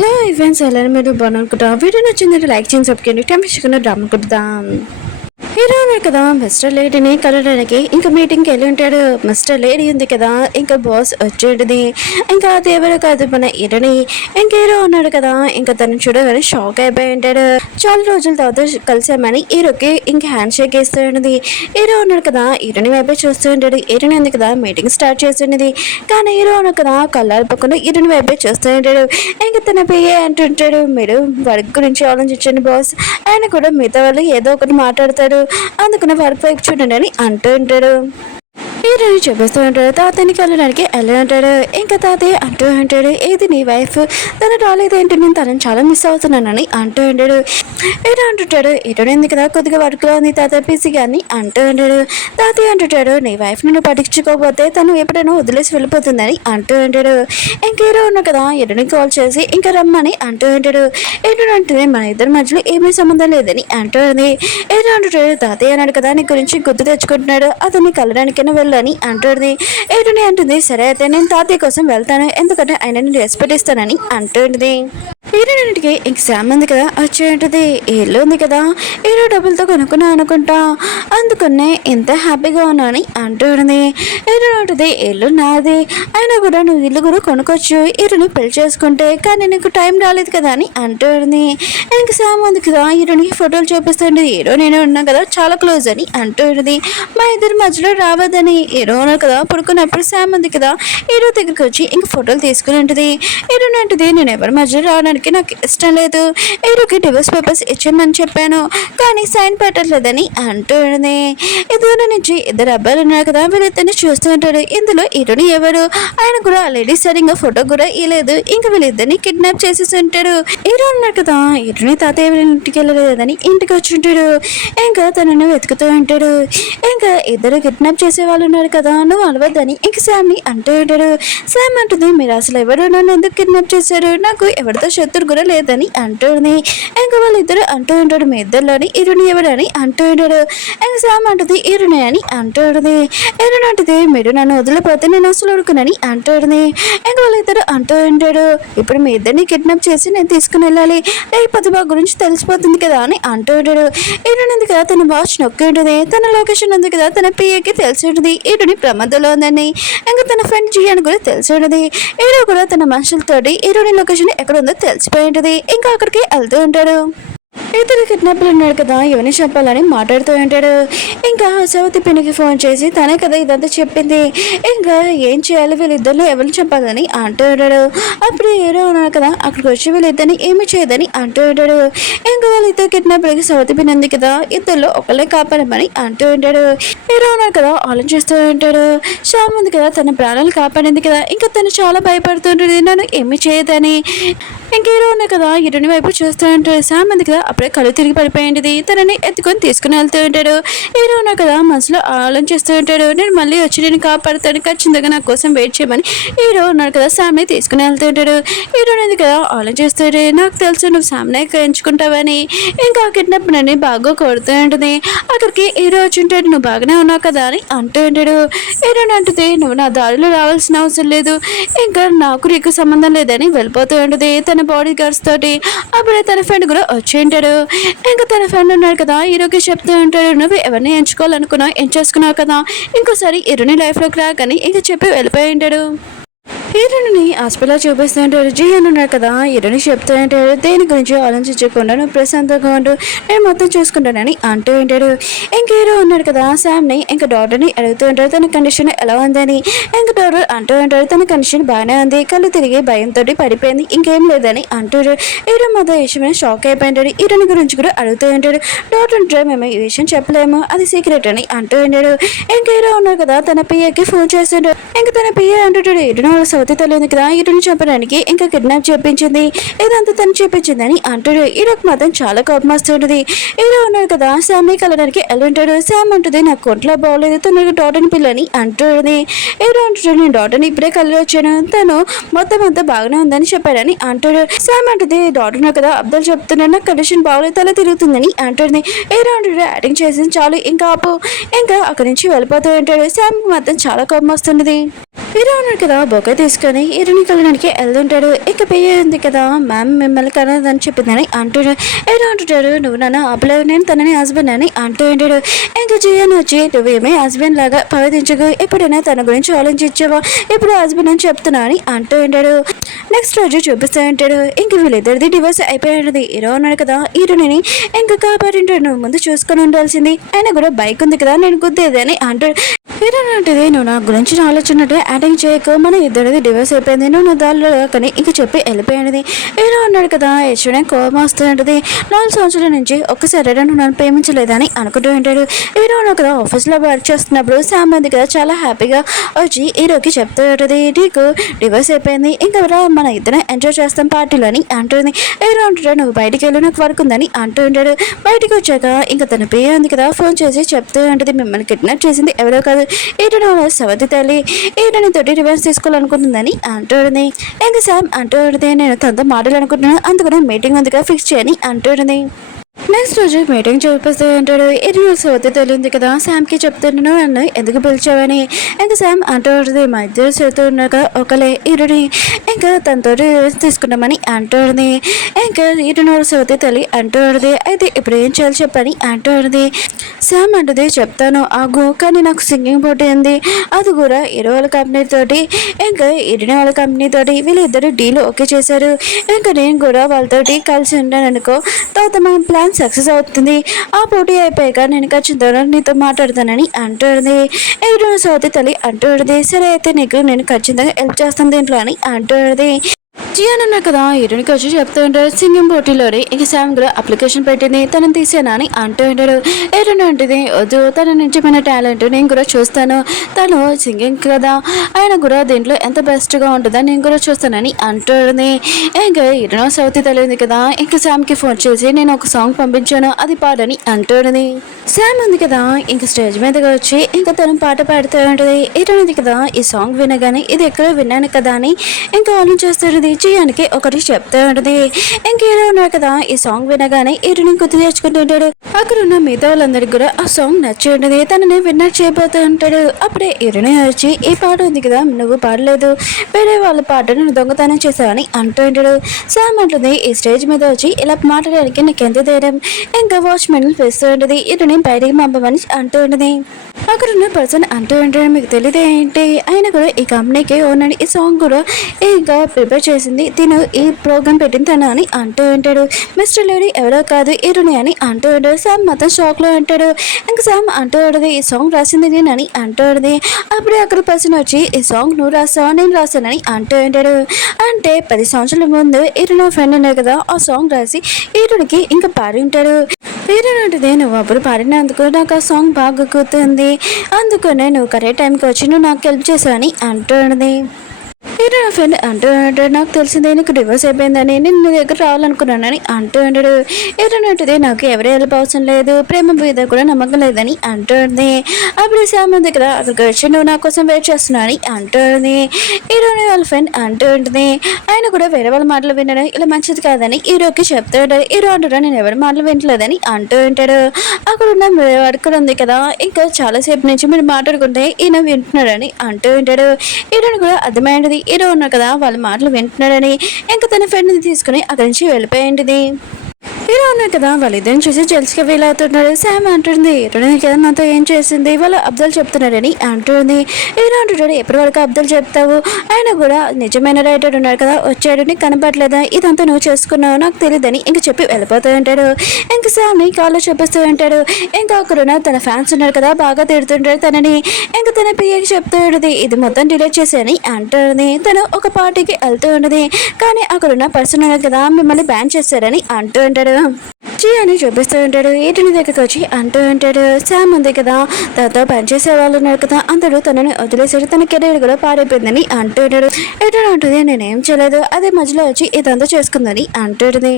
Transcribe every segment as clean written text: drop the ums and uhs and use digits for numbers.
Hello events ఎలా మీరు బాగున్నానుకుంటా video నచ్చిందంటే లైక్ చేయండి సబ్స్క్రైబ్ టైం డ్రామా కుడదాం హీరో ఉన్నాడు కదా మిస్టర్ లేడీని కలవడానికి ఇంకా మీటింగ్కి వెళ్ళి ఉంటాడు. మిస్టర్ లేడీ ఉంది కదా ఇంకా బాస్ వచ్చేటిది ఇంకా అది ఎవరు కాదు మన హీరోని. ఇంకా హీరో ఉన్నాడు కదా ఇంకా తను చూడగానే షాక్ అయిపోయి ఉంటాడు. చాలా రోజుల తర్వాత కలిసామని హీరోకి ఇంకా హ్యాండ్ షేక్ వేస్తూ ఉంటుంది. హీరో ఉన్నాడు కదా హీరోని వైపే చూస్తూ ఉంటాడు. హీరోని ఉంది కదా మీటింగ్ స్టార్ట్ చేస్తుండేది కానీ హీరో ఉన్నాడు కదా కళ్ళారు పక్కన హీరోని వైపే చూస్తూ ఉంటాడు. ఇంకా తన పిఏ అంటుంటాడు మీరు వర్క్ గురించి ఆలోచించండి బాస్. ఆయన కూడా మిగతా వాళ్ళు ఏదో ఒకటి మాట్లాడతాడు అందుకని వర్క్ వైపు చూడండి అని అంటూ ఉంటాడు. హీరోని చూపిస్తూ ఉంటాడు. తాతని కలడానికి వెళ్ళి ఉంటాడు. ఇంకా తాతయ్య అంటూ ఉంటాడు ఏది నీ వైఫ్ తను రాలేదేంటి నేను తనని చాలా మిస్ అవుతున్నానని అంటూ ఉంటాడు. హీరో అంటుంటాడు హీరోని ఉంది కదా కొద్దిగా వర్క్లో ఉంది తాతయ్య పిసిగా అని అంటూ ఉంటాడు. తాతయ్య అంటుంటాడు నీ వైఫ్ నువ్వు పట్టించుకోకపోతే తను ఎప్పుడైనా వదిలేసి వెళ్ళిపోతుందని అంటూ ఉంటాడు. ఇంకా హీరో ఉన్నా కదా హీరోని కాల్ చేసి ఇంకా రమ్మని అంటూ ఉంటాడు. హీరో అంటే మన ఇద్దరి మధ్యలో ఏమీ సంబంధం లేదని అంటూ ఉంది. హీరో అంటుంటాడు తాతయ్య అన్నాడు కదా నీ గురించి గుర్తు తెచ్చుకుంటున్నాడు అతన్ని కలడానికైనా వెళ్ళని అంటుంది. హీరోని అంటుంది సరే అయితే నేను తాతయ్య కోసం వెళ్తాను ఎందుకంటే ఆయనని రెస్పెక్ట్ ఇస్తానని అంటుంది. హీరోయిన్కి ఎగ్జామ్ ఉంది కదా వచ్చి ఉంటుంది. ఇల్లు ఉంది కదా హీరో డబ్బులతో కొనుక్కున్నా అనుకుంటా అందుకనే ఎంత హ్యాపీగా ఉన్నా అని అంటుంది. హీరో ఉంటుంది ఇల్లు నాది అయినా కూడా నువ్వు ఇల్లు కూడా కొనుక్కోవచ్చు హీరోని పెళ్లి చేసుకుంటే కానీ నీకు టైం రాలేదు కదా అని అంటుంది. ఇంక శామ్ ఉంది కదా హీరోనికి ఫోటోలు చూపిస్తుంది. హీరో నేను ఉన్నాను కదా చాలా క్లోజ్ అని అంటుంది. మా ఇద్దరి మధ్యలో రావద్దని హీరో ఉన్నారు కదా పడుకున్నప్పుడు శామ్ ఉంది కదా హీరో దగ్గరికి వచ్చి ఇంక ఫోటోలు తీసుకుని ఉంటుంది. హీరోని అంటుంది నేను ఎవరి మధ్యలో రావడానికి నాకు ఇష్టం లేదు హీరోకి డివోర్స్ పేపర్స్ ఇచ్చామని చెప్పాను కానీ సైన్ పెట్టట్లేదని అంటుంది. దూరం నుంచి ఇద్దరు అబ్బాయిలు ఉన్నారు కదా వీళ్ళిద్దరిని చూస్తూ ఉంటాడు. ఇందులో హీరోని ఎవరు ఆయన కూడా లేడీ సరిగ్గా ఫోటో కూడా ఇవ్వలేదు ఇంకా వీళ్ళిద్దరిని కిడ్నాప్ చేసేసి ఉంటాడు. హీరో ఉన్నారు కదా హీరోని తాతయ్య ఇంటికి వెళ్ళలేదని ఇంటికి వచ్చి ఉంటాడు. ఇంకా తనను వెతుకుతూ ఉంటాడు. ఇంకా ఇద్దరు కిడ్నాప్ చేసే వాళ్ళు ఉన్నారు కదా నువ్వు అలవద్దని ఇంక శామ్ని అంటూ ఉంటాడు. శామ్ అంటుంది మీరు అసలు ఎవరు నన్ను ఎందుకు కిడ్నాప్ చేశారు నాకు ఎవరితో శత్రు కూడా లేదని అంటుంది. ఇంకా వాళ్ళిద్దరు అంటూ ఉంటాడు మీ ఇద్దరులోని హీరోని ఎవరని అంటూ ఉంటాడు. ఇంకా శామ్ అంటుంది హీరోని అని అంటూ ఉంటుంది. హీరోని అంటుంది మీరు నన్ను వదిలిపోతే నేను అసలు ఉడుకునని అంటుంది. ఇంకా వాళ్ళిద్దరు అంటూ ఉంటాడు ఇప్పుడు మీ ఇద్దరిని కిడ్నాప్ చేసి నేను తీసుకుని వెళ్ళాలి లేకపోతే మా గురించి తెలిసిపోతుంది కదా అని అంటూ ఉంటాడు. హీరోని ఉంది కదా తన వాచ్ నొక్కి ఉంటుంది. తన లొకేషన్ ఉంది కదా తన పిఏకి తెలిసి ఉంటుంది హీరోని ప్రమాదంలో ఉందని. ఇంకా తన ఫ్రెండ్ జియాన్ కూడా తెలిసి ఉంటుంది. హీరో కూడా తన మనుషులతోటి హీరోని లొకేషన్ ఎక్కడ ఉందో తెలిసిపోయి ఉంటుంది. ఇంకా అక్కడికి వెళ్తూ ఉంటాడు. ఇతరు కిడ్నాప్లు ఉన్నాడు కదా ఎవరిని చెప్పాలని మాట్లాడుతూ ఉంటాడు. ఇంకా సవతి పిన్నికి ఫోన్ చేసి తనే కదా ఇదంతా చెప్పింది ఇంకా ఏం చేయాలి వీళ్ళిద్దరిని ఎవరిని చెప్పాలని అంటూ ఉంటాడు. అప్పుడు హీరో ఉన్నాడు కదా అక్కడికి వచ్చి వీళ్ళిద్దరిని ఏమి చేయదని అంటూ ఉంటాడు. ఇంకా వాళ్ళిద్దరు కిడ్నాప్లకి సవతి పిన్ ఉంది కదా ఇద్దరు ఒకళ్ళే కాపాడమని అంటూ ఉంటాడు. హీరో ఉన్నాడు కదా ఆలోచిస్తూ ఉంటాడు. శ్యామ్ ఉంది కదా తన ప్రాణాలు కాపాడింది కదా ఇంకా తను చాలా భయపడుతుంటుంది నన్ను ఏమి చేయదని. ఇంక హీరో ఉన్నాయి కదా హీరోని వైపు చూస్తూ ఉంటాడు. శ్యామ్ ఉంది కదా అప్పుడే కళ్ళు తిరిగి పడిపోయింది. తనని ఎత్తుకొని తీసుకుని వెళ్తూ ఉంటాడు. హీరో ఉన్నా కదా మనసులో ఆలోచిస్తూ ఉంటాడు నేను మళ్ళీ వచ్చి నేను కాపాడుతాను ఖచ్చితంగా నా కోసం వెయిట్ చేయమని. హీరో ఉన్నాడు కదా శామ్ని తీసుకుని వెళ్తూ ఉంటాడు. హీరో ఉంది కదా ఆలోచిస్తాడు నాకు తెలుసు నువ్వు శామ్నే ఎంచుకుంటావని. ఇంకా కిడ్నాప్ నన్ను బాగా కొడుతూ ఉంటుంది. అక్కడికి హీరో వచ్చి ఉంటాడు నువ్వు బాగానే ఉన్నావు కదా అని అంటూ ఉంటాడు. హీరోని అంటుంది నువ్వు నా దారిలో రావాల్సిన అవసరం లేదు ఇంకా నాకు నీకు సంబంధం లేదని వెళ్ళిపోతూ ఉంటుంది తన బాడీ గార్డ్స్ తోటి. అప్పుడే తన ఫ్రెండ్ కూడా వచ్చి ఉంటాడు. ఇంకా తన ఫ్రెండ్ ఉన్నాడు కదా హీరోకి చెప్తూ ఉంటాడు నువ్వు ఎవరిని ఎంచుకోవాలనుకున్నావు ఎంచేసుకున్నావు కదా ఇంకోసారి హీరోని లైఫ్లోకి రాకని ఇంకా చెప్పి వెళ్ళిపోయి ఉంటాడు. హీరోని హాస్పిటల్లో చూపిస్తూ ఉంటాడు. జియాన్ ఉన్నాడు కదా హీరోని చెప్తూ ఉంటాడు దేని గురించి ఆలోచించకుండా నువ్వు ప్రశాంతంగా ఉండు నేను మొత్తం చూసుకుంటానని అంటూ ఉంటాడు. ఇంక హీరో ఉన్నాడు కదా శామ్ని ఇంకా డాక్టర్ని అడుగుతూ ఉంటాడు తన కండిషన్ ఎలా ఉందని. ఇంకా డాక్టర్ అంటూ ఉంటాడు తన కండిషన్ బాగానే ఉంది కళ్ళు తిరిగి భయంతో పడిపోయింది ఇంకేం లేదని అంటాడు. హీరో మొదటి విషయమే షాక్ అయిపోయింటాడు. హీరోని గురించి కూడా అడుగుతూ ఉంటాడు. డాక్టర్ అంటే మేము ఈ విషయం చెప్పలేము అది సీక్రెట్ అని అంటూ ఉంటాడు. ఇంక హీరో ఉన్నాడు కదా తన పిఏకి ఫోన్ చేస్తుంటాడు. ఇంకా తన పిఏ అంటుంటాడు హీరోని సౌతి తెలియదు కదా హీరోని చంపడానికి ఇంకా కిడ్నాప్ చేపించింది ఇదంతా తను చేపించిందని అంటాడు. హీరోకి మాత్రం చాలా కోపం వస్తుంటుంది. హీరో ఉన్నాడు కదా శామ్ని కలడానికి వెళ్ళుంటాడు. శామ్ అంటుంది నాకు ఒంట్లో బాగోలేదు తను డాటర్ని పిల్లని అంటుంది. హీరో అంటాడు నేను డాటర్ని ఇప్పుడే కలిగి వచ్చాను తను మొత్తం అంతా బాగానే ఉందని చెప్పాడని అంటాడు. శామ్ అంటుంది డాటర్ కదా అబ్దుల్ చెప్తున్నాడు నాకు కండిషన్ బాగోలేదు తల తిరుగుతుందని అంటుంది. హీరో అంటాడు యాక్టింగ్ చేసింది చాలు ఇంకా ఆపు ఇంకా అక్కడి నుంచి వెళ్ళిపోతూ ఉంటాడు. శామ్కి మాత్రం చాలా కోపం వస్తుంది. హీరో ఉన్నాడు కదా బొకే తీసుకొని హీరోని కలడానికి వెళ్తుంటాడు. ఇక పెయ్యి ఉంది కదా మ్యామ్ మిమ్మల్ని కలదని చెప్పిందని అంటాడు. హీరో అంటుంటాడు నువ్వు నన్ను ఆపలేవు నేను తనని హస్బెండ్ అని అంటూ ఉంటాడు. ఇంకా జియాన్ వచ్చి నువ్వేమీ హస్బెండ్ లాగా ప్రవర్తించకు ఎప్పుడైనా తన గురించి ఆలోచించావా ఇప్పుడు హస్బెండ్ అని చెప్తున్నా అని అంటూ ఉంటాడు. నెక్స్ట్ రోజు చూపిస్తూ ఉంటాడు. ఇంక వీళ్ళిద్దరిది డివోర్స్ అయిపోయింది. హీరో ఉన్నాడు కదా హీరోని ఇంకా కాపాడింటాడు. నువ్వు ముందు చూసుకొని ఉండాల్సింది ఆయన కూడా బైక్ ఉంది కదా నేను గుద్దేది అని అంటాడు. హీరో అంటే నువ్వు నా గురించి ఆలోచనట్టు యాక్టింగ్ చేయకు మన ఇద్దరిది డివోర్స్ అయిపోయింది నువ్వు నా దారిలో కానీ ఇంక చెప్పి వెళ్ళిపోయినది. హీరో అన్నాడు కదా యశ్వనే కోపం వస్తుంటది 4 సంవత్సరాల నుంచి ఒక్కసారి నువ్వు నన్ను ప్రేమించలేదని అనుకుంటూ ఉంటాడు. హీరో ఉన్నాడు కదా ఆఫీస్లో వర్క్ చేస్తున్నప్పుడు శామ్ ఉంది కదా చాలా హ్యాపీగా వచ్చి హీరోకి చెప్తూ ఉంటుంది నీకు డివోర్స్ అయిపోయింది ఇంకా మన ఇద్దరం ఎంజాయ్ చేస్తాం పార్టీలో అని అంటుంది. హీరో అంటాడు నువ్వు బయటికి వెళ్ళి నాకు వర్క్ ఉందని అంటూ ఉంటాడు. బయటకు వచ్చాక ఇంకా తన పేరు ఉంది కదా ఫోన్ చేసి చెప్తూ ఉంటుంది మిమ్మల్ని కిడ్నాప్ చేసింది ఎవరో కాదు ఈటను సవతి తల్లి ఈటని తోటి రివర్స్ తీసుకోవాలనుకుంటుందని అంటుంది. ఇంకా శామ్ అంటుంది నేను తనతో మాట్లాడాలనుకుంటున్నాను అందుకనే మీటింగ్ ఉందిగా ఫిక్స్ చేయని అంటుంది. నెక్స్ట్ రోజు మీటింగ్ చూపిస్తూ ఉంటాడు. ఇరు సోతి తెలియదు కదా శామ్కి చెప్తున్నాను నన్ను ఎందుకు పిలిచావని. ఇంకా శామ్ అంటుంది మా ఇద్దరు చెబుతూ ఉన్నాక ఒకలే ఇరుని ఇంకా తనతో తీసుకున్నామని అంటుంది. ఇంకా ఇరును సోతి తల్లి అంటుంది అయితే ఇప్పుడు ఏం చేయాలి చెప్పని అంటుంది. శామ్ అంటుంది చెప్తాను ఆగు కానీ నాకు సింగింగ్ పోటీ ఉంది అది కూడా ఇరు వాళ్ళ కంపెనీ తోటి ఇంకా ఇరుని వాళ్ళ కంపెనీ తోటి వీళ్ళిద్దరు డీల్ ఓకే చేశారు. ఇంకా నేను కూడా వాళ్ళతోటి కలిసి ఉన్నాను అనుకో తర్వాత మన ప్లాన్ సక్సెస్ అవుతుంది. ఆ పోటీ అయిపోయాక నేను ఖచ్చితంగా నీతో మాట్లాడతానని అంటుంది. ఎవరు సౌతి తల్లి అంటుంది సరే అయితే నీకు నేను ఖచ్చితంగా హెల్ప్ చేస్తాను దీంట్లో అని అంటుంది. జియాన్ అన్నా కదా హీరోనికి వచ్చి చెప్తూ ఉంటాడు సింగింగ్ పోటీలోని ఇంక శామ్ కూడా అప్లికేషన్ పెట్టింది తనని తీసేనా అని అంటూ ఉంటాడు. హీరోని అంటుంది వద్దు తన నుంచి మన టాలెంట్ నేను కూడా చూస్తాను తను సింగింగ్ కదా ఆయన కూడా దీంట్లో ఎంత బెస్ట్గా ఉంటుందో నేను కూడా చూస్తానని అంటుంది. ఇంకా హీరో సౌతి తెలియదు కదా ఇంక శామ్కి ఫోన్ చేసి నేను ఒక సాంగ్ పంపించాను అది పాడని అంటుంది. శామ్ ఉంది కదా ఇంక స్టేజ్ మీదగా వచ్చి ఇంకా తను పాట పాడుతూ ఉంటుంది. హీరోనిది కదా ఈ సాంగ్ వినగానే ఇది ఎక్కడో విన్నాను కదా అని ఇంకా ఆలోచిస్తుంది. జియాన్కి ఒకటి చెప్తూ ఉంటుంది. ఇంక హీరో ఉన్నారు కదా ఈ సాంగ్ వినగానే హీరోని గుర్తు తెచ్చుకుంటుంటాడు. అక్కడ ఉన్న మిగతా వాళ్ళందరికీ కూడా ఆ సాంగ్ నచ్చి ఉంటుంది తనని విన్నర్ చేయబోతూ ఉంటాడు. అప్పుడే హీరోని వచ్చి ఈ పాట ఉంది కదా నువ్వు పాడలేదు వేరే వాళ్ళ పాటను దొంగతనం చేశావని అంటూ ఉంటాడు. శామ్ అంటుంది ఈ స్టేజ్ మీద వచ్చి ఇలా మాట్లాడడానికి నాకు ఎంత ధైర్యం ఇంకా వాచ్మెన్ పిలుస్తూ ఉంటుంది హీరోని బయటికి పంపమని అంటూ ఉంటుంది. అక్కడ ఉన్న పర్సన్ అంటూ ఉంటాడు మీకు తెలియదు ఏంటి ఆయన కూడా ఈ కంపెనీకి ఓనర్ ఈ సాంగ్ కూడా ఇంకా ప్రిపేర్ చేసింది తిను ఈ ప్రోగ్రామ్ పెట్టింది తను అని అంటూ ఉంటాడు. మిస్టర్ లేడీ ఎవరో కాదు హీరోని అని అంటూ ఉంటాడు. శామ్ మొత్తం షాక్ లో అంటాడు. ఇంకా శామ్ అంటూ ఉంటుంది ఈ సాంగ్ రాసింది నేను అని అంటూ ఉంటుంది. అప్పుడే అక్కడ పర్సన్ వచ్చి ఈ సాంగ్ నువ్వు రాసావా నేను రాసానని అంటూ ఉంటాడు. అంటే 10 సంవత్సరాల ముందు హీరోని ఫ్రెండ్ అన్నారు కదా ఆ సాంగ్ రాసి హీరోనికి ఇంకా పాడి ఉంటాడు. హీరోని అంటే నువ్వు అప్పుడు పాడినందుకు నాకు ఆ సాంగ్ బాగా గుర్తుంది అందుకనే నువ్వు కరెక్ట్ టైంకి వచ్చి నువ్వు నాకు హెల్ప్ చేసావని అంటుంది. హీరో ఫ్రెండ్ అంటూ ఉంటాడు నాకు తెలిసిందే నీకు డివోర్స్ అయిపోయిందని నేను నీ దగ్గర రావాలనుకున్నానని అంటూ ఉంటాడు. హీరో అంటుంది నాకు ఎవరి హెల్ప్ అవసరం లేదు ప్రేమ మీద కూడా నమ్మకం లేదని అంటుంది. అప్పుడు శామ్ దగ్గర అక్కడికి వచ్చి నువ్వు నా కోసం వెయిట్ చేస్తున్నా అని అంటుంది. హీరోని వాళ్ళ ఫ్రెండ్ అంటూ ఉంటుంది ఆయన కూడా వేరే వాళ్ళ మాటలు వినడం ఇలా మంచిది కాదని హీరోకి చెప్తూ ఉంటాడు. హీరో అంటాడు నేను ఎవరి మాటలు వింటలేదని అంటూ ఉంటాడు. అక్కడ ఉన్న వర్క్ ఉంది కదా ఇంకా చాలాసేపు నుంచి మీరు మాట్లాడుకుంటే ఈయన వింటున్నాడని అంటూ ఉంటాడు. హీరోని కూడా అర్థమైంది హీరో ఉన్నారు కదా వాళ్ళ మాటలు వింటున్నాడని ఇంకా తన ఫ్రెండ్ని తీసుకుని అక్కడి నుంచి వెళ్ళిపోయింది. హీరో ఉన్నారు కదా వాళ్ళిద్దరిని చూసి జెల్స్గా ఫీల్ అవుతున్నాడు. శామ్ అంటుంది హీరోని కదా నాతో ఏం చేసింది వాళ్ళు అబ్దుల్ చెప్తున్నాడని అంటుంది. హీరో అంటున్నాడు ఎప్పటి వరకు అబ్దుల్ చెప్తావు ఆయన కూడా నిజమైన రైటర్ ఉన్నాడు కదా వచ్చాడు నీకు కనపడలేదా ఇదంతా నువ్వు చేసుకున్నావు నాకు తెలియదని ఇంక చెప్పి వెళ్ళిపోతూ ఉంటాడు. ఇంకా శామ్ని కాల్లో చూపిస్తూ ఉంటాడు. ఇంకా అక్కడున్న తన ఫ్యాన్స్ ఉన్నారు కదా బాగా తిడుతుంటాడు తనని. ఇంకా తన పిఏకి చెప్తూ ఉంటుంది ఇది మొత్తం డిలీట్ చేసేయని అంటుంది. తను ఒక పార్టీకి వెళ్తూ ఉంటుంది కానీ అక్కడున్న పర్సన్ ఉన్నారు కదా మిమ్మల్ని బ్యాన్ చేశారని అంటూ ఉంటాడు. అని చూపిస్తూ ఉంటాడు. ఈటిని దగ్గరికి వచ్చి అంటూ ఉంటాడు శామ్ ఉంది కదా తనతో పనిచేసే వాళ్ళు ఉన్నారు కదా అందరూ తనని వదిలేసాడు తన కెరీర్ కూడా పాడైపోయిందని అంటూ ఉంటాడు. ఎటు అంటుంది నేనేం చేయలేదు అదే మధ్యలో వచ్చి ఇదంతా చేసుకుందని అంటుంది.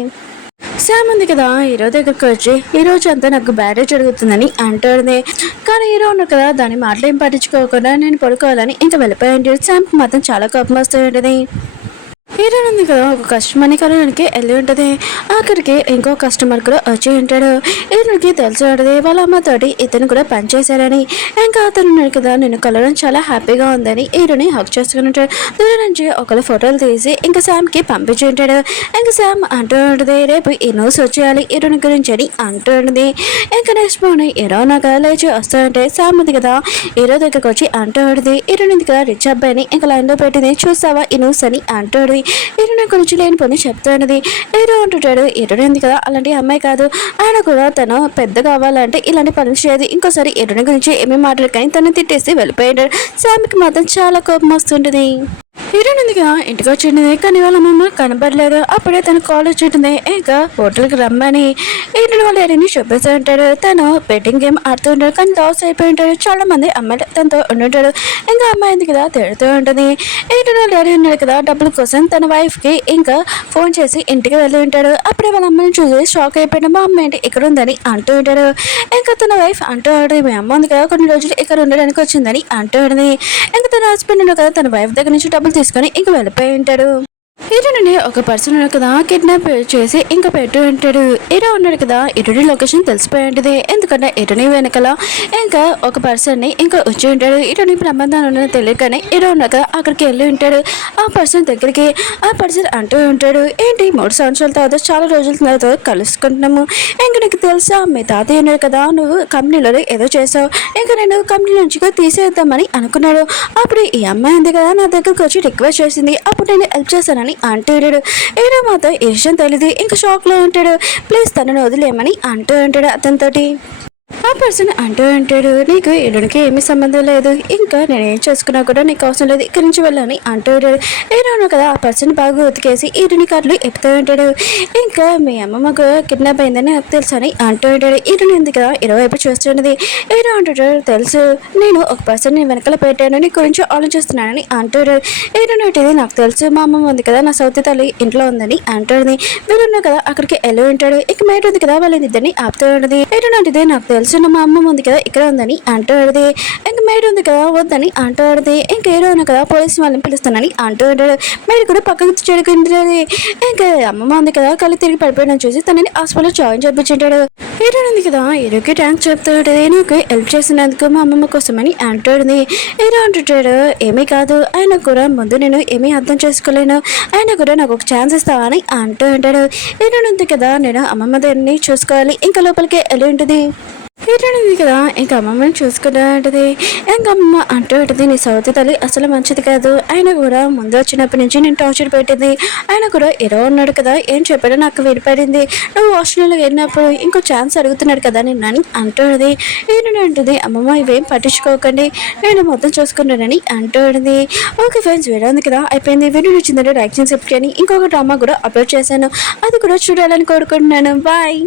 శామ్ ఉంది కదా హీరో దగ్గరికి వచ్చి ఈ రోజు అంతా నాకు బ్యారేజ్ జరుగుతుందని అంటుంది. కానీ హీరో ఉన్నారు కదా దాని మాటలు ఏం పట్టించుకోకుండా నేను పడుకోవాలని ఇంకా వెళ్ళిపోయాడు. శామ్కి మాత్రం చాలా కోపం వస్తూ ఉంటుంది. హీరోయిన్ ఉంది కదా ఒక కస్టమర్ని కలవడానికి వెళ్ళి ఉంటుంది. అక్కడికి ఇంకో కస్టమర్ కూడా వచ్చి ఉంటాడు. హీరోకి తెలిసి ఉంటుంది వాళ్ళ అమ్మతోటి ఇతను కూడా పనిచేశారని. ఇంకా అతను ఉన్నాడు కదా నేను కలవడం చాలా హ్యాపీగా ఉందని హీరోని హక్ చేసుకుని ఉంటాడు. దూరం నుంచి ఒకళ్ళు ఫోటోలు తీసి ఇంకా శామ్కి పంపించి ఉంటాడు. ఇంకా శామ్ అంటూ ఉంటుంది రేపు ఈ న్యూస్ వచ్చేయాలి హీరోని గురించి అని అంటూ ఉంటుంది. ఇంకా నెక్స్ట్ మార్నింగ్ హీరో నాకు లేచి వస్తుంటే శామ్ ఉంది కదా హీరో దగ్గరకు వచ్చి అంటూ ఉంటుంది హీరోని ఉంది కదా రిచ్ అబ్బాయిని ఇంకా లైన్లో పెట్టింది చూసావా ఈ న్యూస్ అని అంటూ ఉంటుంది. హీరోని గురించి లేని పని చెప్తానది. హీరో అంటుంటాడు హీరోని ఉంది కదా అలాంటి అమ్మాయి కాదు, ఆయన కూడా తను పెద్ద కావాలంటే ఇలాంటి పనులు చేయదు. ఇంకోసారి హీరోని గురించి ఏమీ మాట్లాడు కానీ తను తిట్టేసి వెళ్ళిపోయాడు. శామ్కి మాత్రం చాలా కోపం వస్తుంటుంది. హీరోయిన్ ఉంది కదా ఇంటికి వచ్చింది కానీ వాళ్ళ అమ్మమ్మ కనబడలేదు. అప్పుడే తను కాల్ వచ్చింటుంది ఇంకా హోటల్కి రమ్మని. హీరోయిన్ వాళ్ళ డాడీని చూపిస్తూ ఉంటాడు. తను బెట్టింగ్ గేమ్ ఆడుతూ ఉంటాడు కానీ లాస్ అయిపోయి ఉంటాడు. చాలా మంది అమ్మాయిలు తనతో ఉండుంటాడు. ఇంకా అమ్మాయి ఉంది కదా తిడుతూ ఉంటుంది. హీరోయిన్ వాళ్ళ డాడీ ఉన్నాడు కదా డబ్బుల కోసం తన వైఫ్కి ఇంకా ఫోన్ చేసి ఇంటికి వెళ్ళి ఉంటాడు. అప్పుడే వాళ్ళ అమ్మని చూసి షాక్ అయిపోయాడు. మా అమ్మ ఏంటి ఇక్కడ ఉందని అంటూ ఉంటాడు. ఇంకా తన వైఫ్ అంటూ ఉంటుంది మీ అమ్మ ఉంది కదా కొన్ని రోజులు ఇక్కడ ఉండడానికి వచ్చిందని అంటూ ఉంటుంది. ఇంకా తన హస్బెండ్ ఉన్నాడు కదా తన వైఫ్ దగ్గర నుంచి డబ్బులు తీసుకొని ఇంక వెళ్ళిపోయి ఉంటాడు. హీరోని ఒక పర్సన్ ఉన్నాడు కదా కిడ్నాప్ చేసి ఇంకా పెట్టు ఉంటాడు. హీరో ఉన్నాడు కదా హీరోని లొకేషన్ తెలిసిపోయి ఉంటుంది. ఎందుకంటే హీరోని వెనకాల ఇంకా ఒక పర్సన్ని ఇంకా వచ్చి ఉంటాడు. హీరోని ప్రమాదం ఉన్నది తెలియకనే హీరో ఉన్నాడు కదా అక్కడికి వెళ్ళి ఉంటాడు. ఆ పర్సన్ దగ్గరికి ఆ పర్సన్ అంటూ ఉంటాడు ఏంటి 3 సంవత్సరాల తర్వాత చాలా రోజుల తర్వాత కలుసుకుంటున్నాము. ఇంకా నీకు తెలుసా మీ తాతయ్య ఉన్నాడు కదా నువ్వు కంపెనీలో ఏదో చేసావు ఇంకా నేను కంపెనీ నుంచి తీసేద్దామని అనుకున్నాడు. అప్పుడు ఈ అమ్మాయి ఉంది కదా నా దగ్గరకు వచ్చి రిక్వెస్ట్ చేసింది. అప్పుడు నేను హెల్ప్ చేశానని అంటాడు. హీరో మాత్రం ఈ విషయం తెలియదు ఇంకా షాక్ లో ఉంటాడు. ప్లీజ్ తనను వదిలేయమని అంటూ ఉంటాడు అతనితోటి. ఆ పర్సన్ అంటూ ఉంటాడు నీకు హీరోనికి ఏమీ సంబంధం లేదు ఇంకా నేనేం చేసుకున్నా కూడా నీకు అవసరం లేదు ఇక్కడి నుంచి వెళ్ళని అంటూ ఉంటాడు. హీరోను కదా ఆ పర్సన్ బాగా ఉతికేసి హీరోని కార్లు ఎప్పుతూ ఉంటాడు. ఇంకా మీ అమ్మమ్మకు కిడ్నాప్ అయిందని నాకు తెలుసు అని అంటూ ఉంటాడు. హీరోని ఉంది కదా ఇరువైపు చూస్తున్నది. హీరో అంటుంటాడు తెలుసు నేను ఒక పర్సన్ ని వెనకాల పెట్టాను నీ గురించి ఆలోచిస్తున్నానని అంటాడు. హీరోని అంటే నాకు తెలుసు మా అమ్మమ్మ ఉంది కదా నా సౌతి తల్లి ఇంట్లో ఉందని అంటుంది. వీరున్నా కదా అక్కడికి వెళ్ళి ఉంటాడు. ఇక మేట ఉంది కదా వాళ్ళ ఇద్దరిని ఆపుతూ ఉంటుంది. హీరోని అంటే నాకు తెలుసు మా అమ్మమ్మ ఉంది కదా ఇక్కడ ఉందని అంటాడు. ఇంకా మేడ ఉంది కదా వద్దని అంటాడు. ఇంకా హీరో కదా పోలీసు వాళ్ళని పిలుస్తానని అంటూ ఉంటాడు. మేడ కూడా పక్కకు చెడుకుంటుంది. ఇంకా అమ్మమ్మ ఉంది కదా కళ్ళు తిరిగి పడిపోయిన చూసి తనని హాస్పిటల్లో జాయిన్ చేయించుంటాడు. హీరో ఉంది కదా హీరోకి థ్యాంక్స్ చెప్తాడు నాకు హెల్ప్ చేసినందుకు మా అమ్మమ్మ కోసమని అంటాడు. హీరో అంటుంటాడు ఏమీ కాదు ఆయన కూడా ముందు నేను ఏమీ అర్థం చేసుకోలేను ఆయన కూడా నాకు ఒక ఛాన్స్ ఇస్తావా అని అంటూ ఉంటాడు. హీరో ఉంది కదా నేను అమ్మమ్మ దగ్గరని చూసుకోవాలి ఇంకా లోపలికి వెళ్ళి ఉంటుంది. హీరోయిన్ ఉంది కదా ఇంకా అమ్మమ్మని చూసుకుంటూ ఉంటుంది. ఇంకా అమ్మ అంటూ ఉంటుంది నీ సౌతి తల్లి అసలు మంచిది కాదు ఆయన కూడా ముందు వచ్చినప్పటి నుంచి నేను టార్చర్ పెట్టింది ఆయన కూడా హీరో ఉన్నాడు కదా ఏం చెప్పాడో నాకు విడిపడింది నువ్వు హాస్టల్లో వెళ్ళినప్పుడు ఇంకో ఛాన్స్ అడుగుతున్నాడు కదా నిన్ను అని అంటుంది. హీరోయిన్ అంటుంది అమ్మమ్మ ఇవేం పట్టించుకోకండి నేను మొత్తం చూసుకుంటానని అంటుంది. ఓకే ఫ్రెండ్స్ వీడియో ఉంది కదా అయిపోయింది. వీడియో నచ్చిందంటే లైక్ చేసి ఇంకొక డ్రామా కూడా అప్లోడ్ చేశాను అది కూడా చూడాలని కోరుకుంటున్నాను. బాయ్.